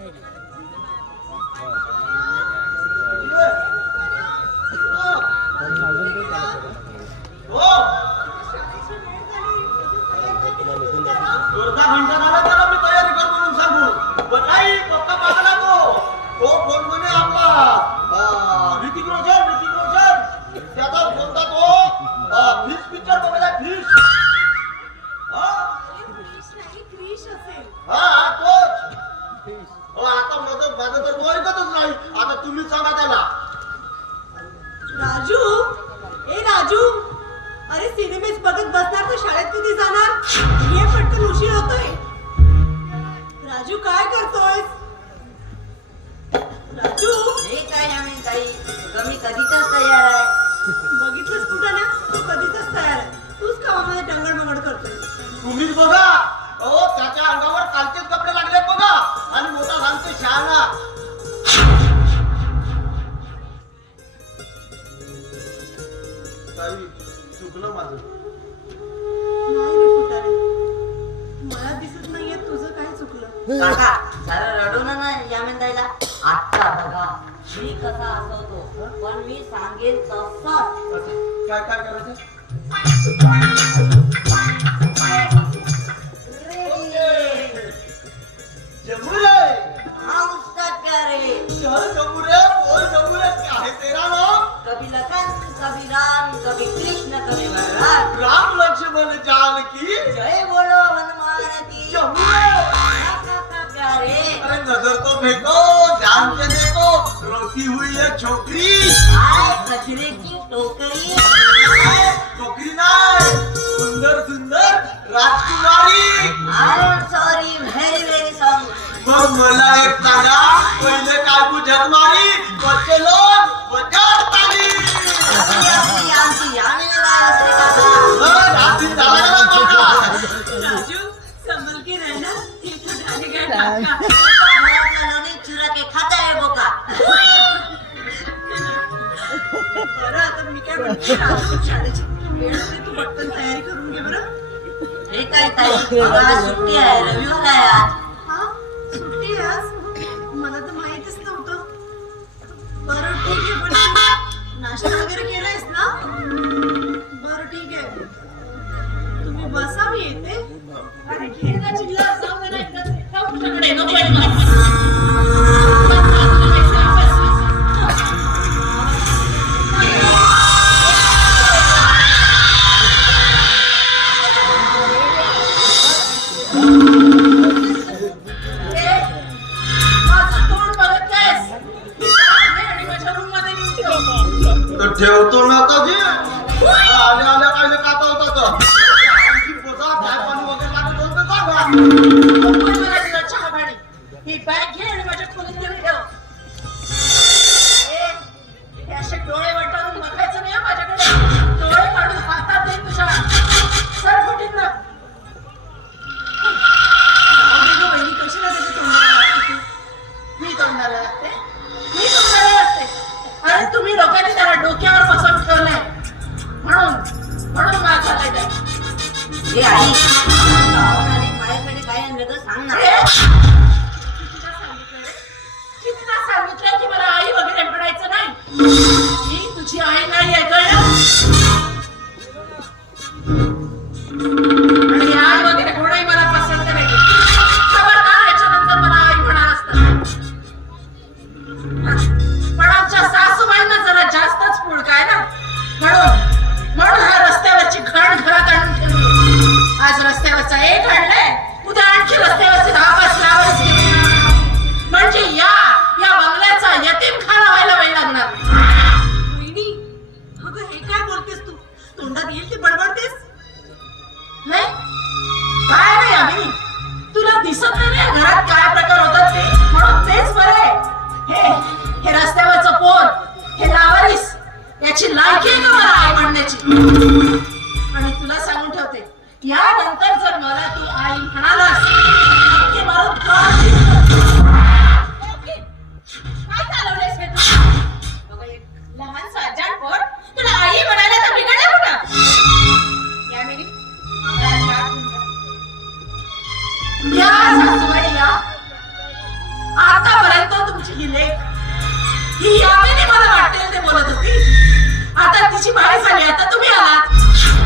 घंटा झाला त्याला मी तयारी कर म्हणून सांगू पण नाही पक्का मागला तो फोन म्हणे आपला ऋतिक रोशन त्याचा कोणता तो फिश पिक्चर बघायला फिश हा तोच आता माझं तर ओळखतच नाही आता तुम्ही सांगा त्याला राजू अरे सिनेमेच बघत बसणार तर शाळेत कधी जाणार ये पटकन उशीर होतोय राजू काय करतोय राजू हे काय आम्ही काही कमी कधीच तयार आहे बघितलंस कुठं ना तू कधीच तयार आहे तूच कामामध्ये टंगड करतोय तुम्हीच बघा त्याच्या अंगावर कालचेच कपडे लागलेत बघा आणि मोठा सांगते शहाणा चुकलं माझं नाही रे फुटारे मला दिसत नाहीये तुझं काय चुकलं काका जरा रडू ना यामेन द्यायला आता बघा मी कसा असवतो पण मी सांगेन तसंच काय काय करायचं जमुरे हाँ उस्ताद क्या रे चल जमुरे बोल जमुरे क्या है तेरा नाम कभी लखन कभी राम कभी कृष्ण कभी बलराम राम लक्ष्मण जानकी जय बोलो हनुमान की जमुरे काका क्या रे अरे नजर तो फेंको ध्यान से देखो रोती हुई है छोकरी आए कचरे की टोकरी छोकरी नाही सुंदर सुंदर राजकुमारी I am sorry very sorry मग मला एक सांगा पहिले काय बुझत मारी वरचे लोक वरच्यावर ताली आमची याने लगा असते काका रात्री झाला का बाबा राजू संभल के रहना ये तो जाने का घरातला नदी चुरा के खाता है बोका बरं आता मी काय म्हणते राजू शाळेची वेळ होते तू पटकन तयारी करून घे बरं हे काय ताई आज सुट्टी आहे रविवार आहे आज हा सुट्टी आहे आज मला तर माहितीच नव्हतं बरं ठीक आहे पण नाश्ता वगैरे केलायस ना बरं ठीक आहे तुम्ही बसा मी येते अरे घे ना चिल्ला जाऊ दे ना एकदा तुझ्याकडे नको ठेवतो ना आता जे आल्या आल्या काय खाता होता आणखी पोसा काय पाणी वगैरे लागत होतं सांगा मला दिला चहा पाणी ही बॅग घे आणि माझ्या खोलीत घेऊन ठेव हे असे डोळे वटारून बघायचं नाही माझ्याकडे डोळे काढून हातात दे तुझ्या सर फुटीत ना वहिनी कशाला त्याच्या तोंडाला लागते मी तोंडाला लागते मी तोंडाला लागते अरे तुम्ही लोकांनी त्याला डोक्यावर बसवून ठेवलंय म्हणून मार झालाय त्या हे आई माझ्याकडे काय आणलं सांग ना कितीदा सांगितलंय की मला आई वगैरे म्हणायचं नाही ही तुझी आई नाही आहे कळलं आणि आई वगैरे कोणाही मला पसंत नाही खबरदार याच्यानंतर मला आई म्हणाल असतं पण आमच्या सासूबाईंना जरा जास्तच पुळका आहे ना म्हणून हा रस्त्यावरची घाण घरात आणून ठेवली आज रस्त्यावरचा एक आणलाय उद्या आणखी रस्त्यावरची 10-5 लावायची म्हणजे या बंगल्याचा यतीमखाना व्हायला वेळ लागणार वहिनी अगं हे काय बोलतेस तू तोंडात येईल ते बडबडतेस नाही काय नाही आम्ही तुला दिसत नाही ना घरात काय प्रकार होतात ते म्हणून तेच बरं आहे हे रस्त्यावरचं पोर हे लावारीस याची लायकी आहे का मला आई म्हणण्याची आणि तुला सांगून ठेवते यानंतर जर मला तू आई म्हणालास नक्की मारून काय चालवलेस हे तू बघा एक लहान साजान पोर तुला आई म्हणायला तर बिघडलं कुठं या मिनी या सासूबाई या ही लेख ही यामिनी मला वाटेल ते बोलत होती. आता तिची बाई झाली, आता तुम्ही आलात,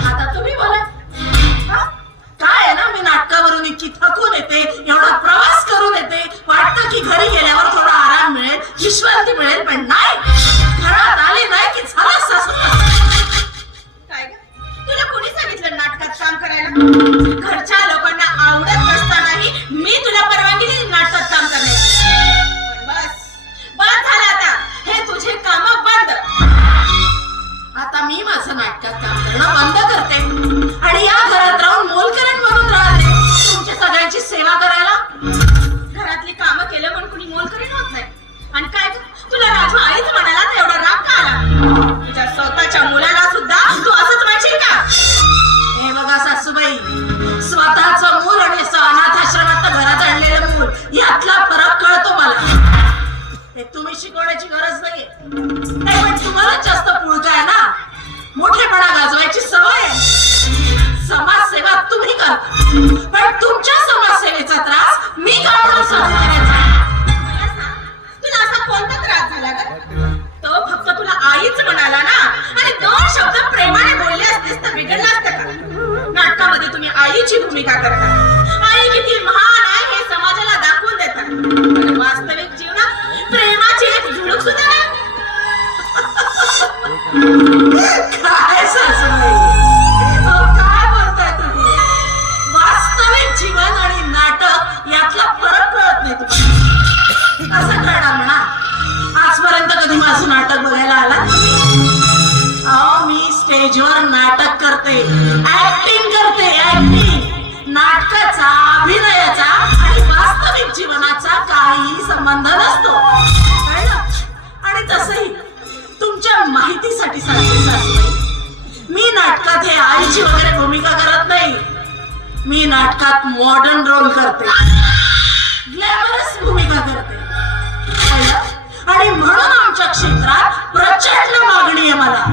आता तुम्ही बोला. हा? काय आहे ना, मी नाटकावरून इतकी थकून येते, एवढा प्रवास करून येते, वाटतं की घरी गेल्यावर थोडा आराम मिळेल, विश्रांती मिळेल, पण नाही. घरात आले नाही की झालं सासू. काय ग? तुला कोणी सांगितलं नाटकात काम करायला? घरच्या लोकांना आवडत नसतानाही मी तुला परवानगी दिली नाटकात काम करण्याची. पण बस झालं आता. हे तुझे काम बंद. आता मी माझं नाटकात काम करणं बंद करते आणि या घरात राहून मोलकरण म्हणून राहते, तुमच्या सगळ्यांची सेवा करायला. घरातली कामं केलं पण कुणी मोल करीत होत नाही. आणि काय ग? तुला राजू आईच म्हणाला तर एवढा राग का आला? तुझ्या स्वतःच्या मुलाला सुद्धा तू असंच म्हणशील का? हे बघा सासूबाई, स्वतःचं मूल आणि अनाथ आश्रमात घरात आणलेलं मूल यातला फरक कळतो मला. हे तुम्ही शिकवण्याची गरज नाहीये. नाही, पण तुम्हालाच जास्त पुळका आहे ना, मोठेपणा गाजवायची सवय आहे. समाजसेवा तुम्ही करता, पण तुमच्या समाजसेवेचा त्रास मी का म्हणून सहन करायचा? मला सांग, तुला असा कोणता त्रास झाला ग? तो फक्त तुला आईच म्हणाला ना, आणि 2 शब्द प्रेमाने बोलले असतेस तर बिघडलं असतं का? नाटकामध्ये तुम्ही आईची भूमिका करता. आई किती महान आहे हे समाजाला दाखवून देतात, पण वास्तविक जीवनात प्रेमाची एक झुळूक सुद्धा नाही. काय सासूबाई, काय बोलताय तुम्ही? वास्तविक जीवन आणि नाटक यातला फरक कळत नाही तुम्हाला. असं कळणार म्हणा. आजपर्यंत कधी माझं नाटक बघायला आला? अहो, मी स्टेजवर नाटक करते, ऍक्टिंग करते, ऍक्टिंग. नाटकाचा, अभिनयाचा आणि वास्तविक जीवनाचा काहीही संबंध नसतो, कळलं? आणि तसंही तुमच्या माहितीसाठी सांगते सासूबाई, मी नाटकात हे आईची वगैरे भूमिका करत नाही. मी नाटकात मॉडर्न रोल करते, ग्लॅमरस भूमिका करते, कळलं? आणि म्हणून आमच्या क्षेत्रात प्रचंड मागणी आहे मला.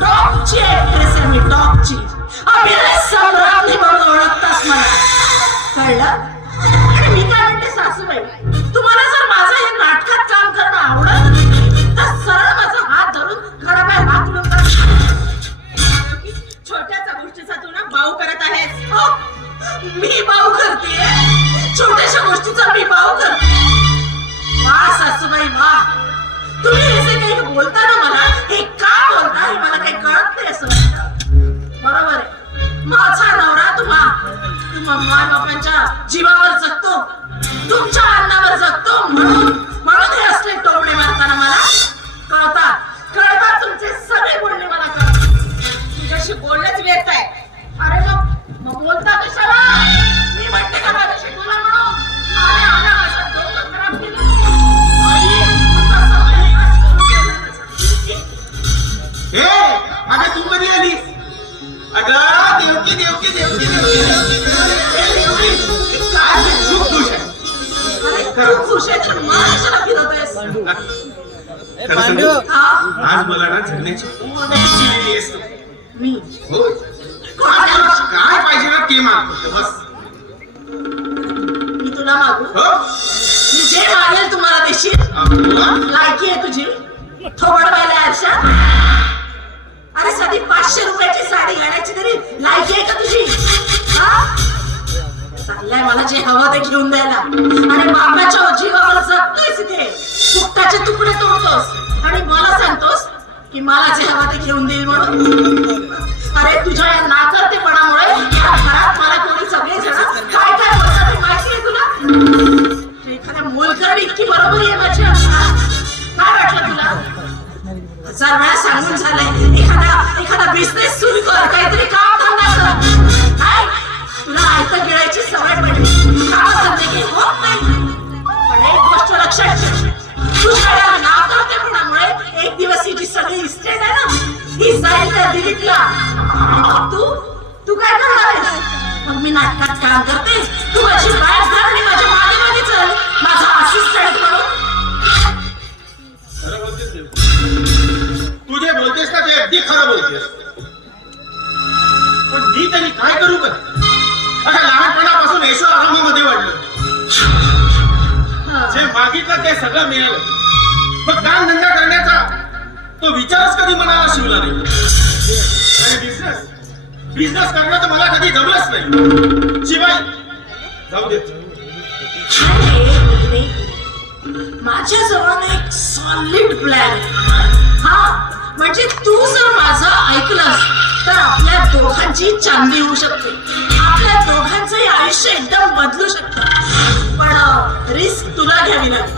टॉपची ऍक्ट्रेस आहे मी, टॉपची. अभिनय सम्राज्ञी म्हणून ओळखतात मला, कळलं? आणि मी काय म्हणते सासूबाई, तुम्हाला जर माझं हे नाटकात काम करणं आवडत तर सरळ माझा हात धरून खरा पाय हात उडून कर. छोट्याच्या गोष्टीचा तू ना बाऊ करत आहेस. हो, मी बाऊ करते, छोट्याशा गोष्टीचा मी बाऊ करते. वा सासूबाई वा, तुम्ही हे जे काही बोलता ना मला, हे का बोलता हे मला काही कळत नाही असं वाटतं. बरोबर आहे, माझा नवरा तुम्हा माय बापांच्या जीवावर जगतो, तुमच्या अन्नावर जगतो, म्हणून हे असले टोमणे मारताना मला कळतात तुमचे सगळे बोलणे मला कळतात. तुझ्याशी बोलणंच व्यर्थ आहे. अरे मग बोलता कशाला? मी म्हणते का माझ्याशी बोला म्हणून? अरे आला माझा डोकं खराब केलं. आई, तुझा सहवास करून ठेवलाय माझा. अगं तू कधी आली? अगं देवकी देवकी देवकी देवकी देवकी काय खूप खुश आहे. अरे खूप खुश आहे तर मला कशाला फिरवतोयस? हा? आज मला ना जगण्याची पूर्ण इच्छा आहे. मी हो, आज मला काय पाहिजे ना ते मागतो बस. मी तुला मागू? हो, मी जे मागेल तुम्हाला देशील? तुला लायकी आहे तुझी? थोबड व्हायला आरशात? अरे साधी 500 रुपयाची साडी घालायची तरी लायकी आहे का तुझी? हा? चाललंय मला जे हवं ते घेऊन द्यायला, आणि बापाच्या जीवावर जगतोयस इथे, फुकटाचे तुकडे तोडतोस आणि मला सांगतोस की मला जे हवं ते घेऊन देईल म्हणून. अरे तुझ्या या नाकर्तेपणामुळे या घरात मला कोणी सगळे जण काय काय बोलतात ते माहिती आहे तुला? एखाद्या मोलकरणी इतकी बरोबरी आहे माझी. काय वाटलं तुला? 1000 वेळा सांगून झालंय, एखादा बिझनेस सुरू कर, काहीतरी काम धंदा कर. काय तुला आयतं गिळायची सवय पडली, काम धंदे काही होत नाही. पण एक गोष्ट लक्षात ठेव, तुझ्या या नाकर्तेपणामुळे एक दिवस ही जी सगळी इस्टेट आहे ना, ही जाईल त्या दिल्लीतला. आणि तू काय करणार आहेस? मग मी नाटकात काम करते, तू माझी बॅग धर आणि माझ्या मागे मागे चल, माझा असिस्टंट म्हणून. तू जे बोलतेस ना ते अगदी खरं बोलतेस, पण मी तरी काय करू का? आता लहानपणापासून ऐशो आरामामध्ये वाढलं, जे मागे सांगितलं ते सगळं मिळालं, मग काम धंदा करण्याचा तो विचारच कधी मनाला शिवला नाही. आणि बिझनेस करणं तर मला कधी जमलंच नाही. शिवाय जाऊ दे. माझ्या जवळ एक सॉलिड प्लॅन. हा म्हणजे तू जर माझं ऐकलंस तर आपल्या दोघांची चांदी होऊ शकते. आपल्या दोघांचंही आयुष्य एकदम बदलू शकतं. पण रिस्क तुला घ्यावी लागेल.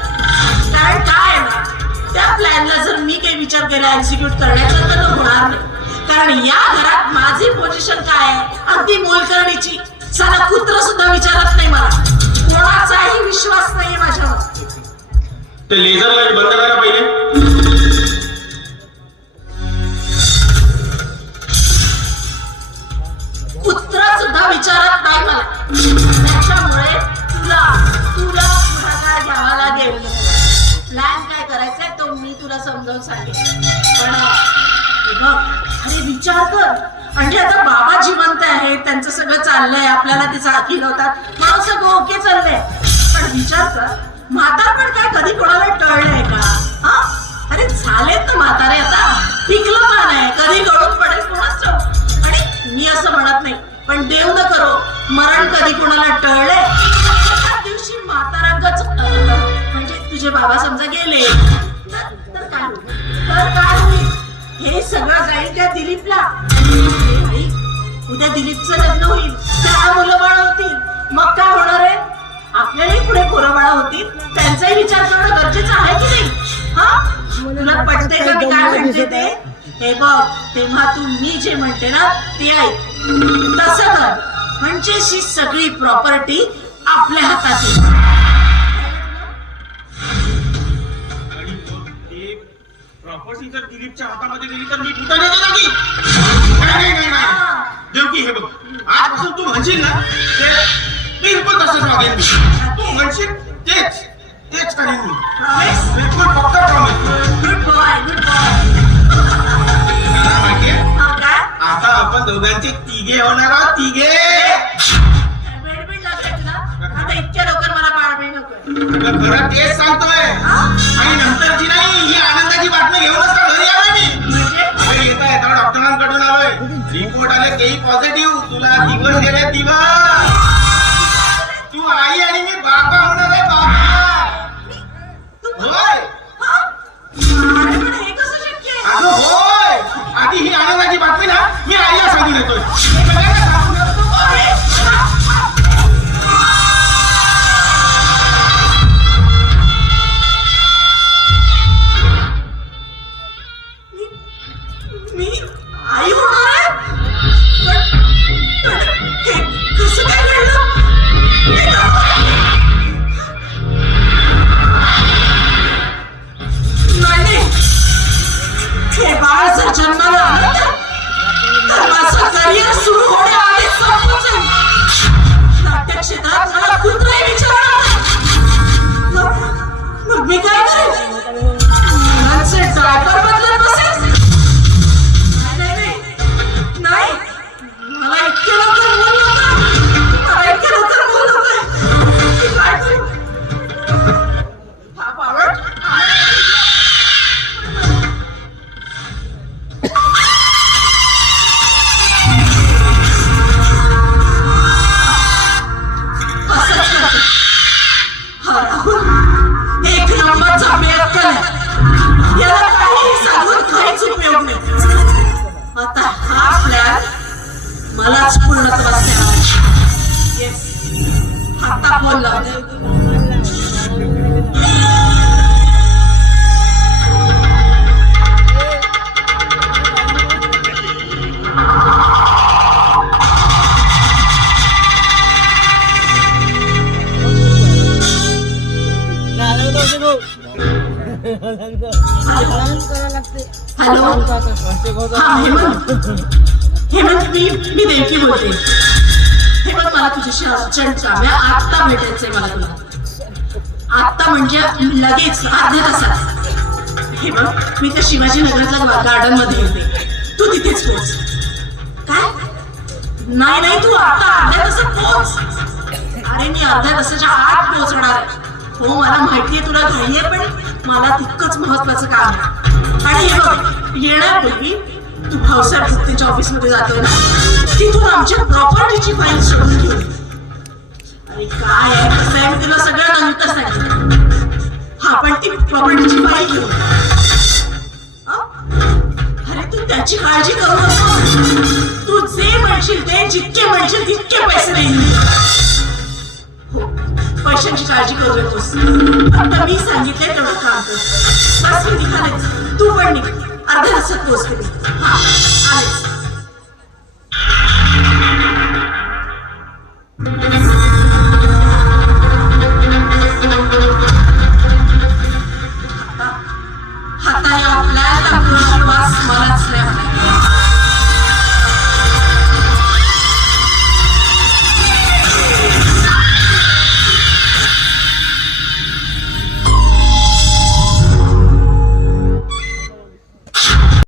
कारण काय आहे ना, त्या प्लॅनला जर मी काही विचार केला एक्झिक्यूट करण्याचा तर तो होणार नाही. कारण या घरात माझी पोझिशन काय आहे, अगदी मोलकरणीची. साला कुत्र सुद्धा विचारत नाही मला. कोणाचाही विश्वास नाहीये माझ्यावर. ते लेझर लाईट बंद करा पहिले. कुत्रा सुद्धा विचारत नाही मला. त्याच्यामुळे तुला पुढाकार घ्यावा लागेल. प्लॅन काय करायचंय तो मी तुला समजावून सांगेन. पण हे बघ, अरे विचार कर. म्हणजे आता बाबा जिवंत आहे, त्यांचं सगळं चाललंय, आपल्याला ते खिलवतात म्हणून सगळं ओके चाललंय. पण विचार कर, म्हातारपण काय कधी कोणाला टळलंय का? हा, अरे झालेत ना म्हातारे आता. पिकलं का नाही, कधी गळून पडेल कोणाच ठाऊक. आणि मी असं म्हणत नाही, पण देव न करो मरण कधी कोणाला टळलंय. त्या दिवशी म्हातारांगच म्हणजे तुझे बाबा समजा गेले तर काय होईल? हे सगळं जाईल त्या दिलीपला. उद्या दिलीपचं लग्न होईल, त्याला मुलं बाळ होतील, मग काय होणार आहे? आपल्यालाही पुढे पोरं बाळ होतील, त्यांचाही विचार करणं गरजेचं आहे की नाही? हा, तुला पटते का मी काय म्हणते ते? हे बघ, तेव्हा तू मी जे म्हणते ना ते ऐक. तसं कर म्हणजे ही सगळी प्रॉपर्टी आपल्या हातात येईल. प्रॉपर्टी जर दिलीपच्या हातामध्ये गेली तर मी कुठं नाही जागी. नाही. देवकी हे बघ, आजपासून तू म्हणशील ना ते बिलकुल तसंच वागेल. तू म्हणशील तेच करेन मी. बिलकुल फक्त promise. Good boy, good boy. मला माहितीये काय आता आपण दोघांचे तिघे होणार आहोत. तिघे. बेडबीड लागलाय तुला? आता इतक्या लवकर मला बाळबीड नको. अगं खरं तेच सांगतोय. आणि नंतरची नाही, ही आनंदाची बातमी घेऊनच तर घरी आलोय मी. म्हणजे येता डॉक्टरांकडून आलोय. रिपोर्ट आले तेही पॉझिटिव्ह. तुला दिवस गेले दिवस. तू आई आणि मी बाबा होणार आहे. बाबा. होय. अरे पण हे कसं शक्य आहे? अगं होय. आधी ही आनंदाची बातमी ना मी आईला सांगून येतोय. सगळ्यांना सांगून येतो. मी आई होणार आहे? पण हे कसं काय घडलं? नाही, हे बाळ जर जन्माला आलं तर माझं करिअर सुरू होण्याआधी संपून जाईल. नाट्य क्षेत्रात मला कुठलाही विचारणार मग मी काय करेन? मुलांचे डायपर बदलत बसेल? नाही, मला इतक्या लवकर मूल नव्हतं. मला इतक्या लवकर मूल नव्हतं. मी काय करू? हा पावड असंच करते. हा राहुल एक नंबरचा बेअक्कल आहे. याला काहीही सांगून काहीच उपयोग नाही. आता हा प्लॅन मलाच पूर्णत्वास न्यावा. येस, आता फोन लावते. हॅलो, हा हेमंत मी देवकी बोलते. हेमंत, मला तुझ्याशी अर्जंट काम आहे. आत्ता भेटायचंय मला तुला. आत्ता म्हणजे लगेच, अर्ध्या तासात. हेमंत, मी त्या शिवाजी नगरातल्या गार्डन मध्ये येते, तू तिथेच पोहोच. काय? नाही, तू आता अर्ध्या तासात पोहोच. अरे मी अर्ध्या तासाच्या आत पोहोचणार आहे. हो मला माहितीये तुला घाई आहे, पण मला तितकंच महत्वाचं काम आहे. आणि हे बघ, येण्यापूर्वी तू भाऊसाहेब गुप्तेच्या ऑफिस मध्ये जातोय ना, तिथून आमच्या प्रॉपर्टीची फाईल शोधून घेऊन ये. आणि काय आहे कसं आहे मी तुला सगळं नंतर सांगितलं. हा पण ती प्रॉपर्टीची फाईल घेऊन ये. अरे तू त्याची काळजी करू नको. तू जे म्हणशील ते, जितके म्हणशील तितके पैसे देईन. हो, पैशांची काळजी करू नकोस. आता मी सांगितलंय तेवढं काम कर. बस मी निघालेच, तू पण निघ. अर्ध्या तासात पोहोचते मी. हा आलेच.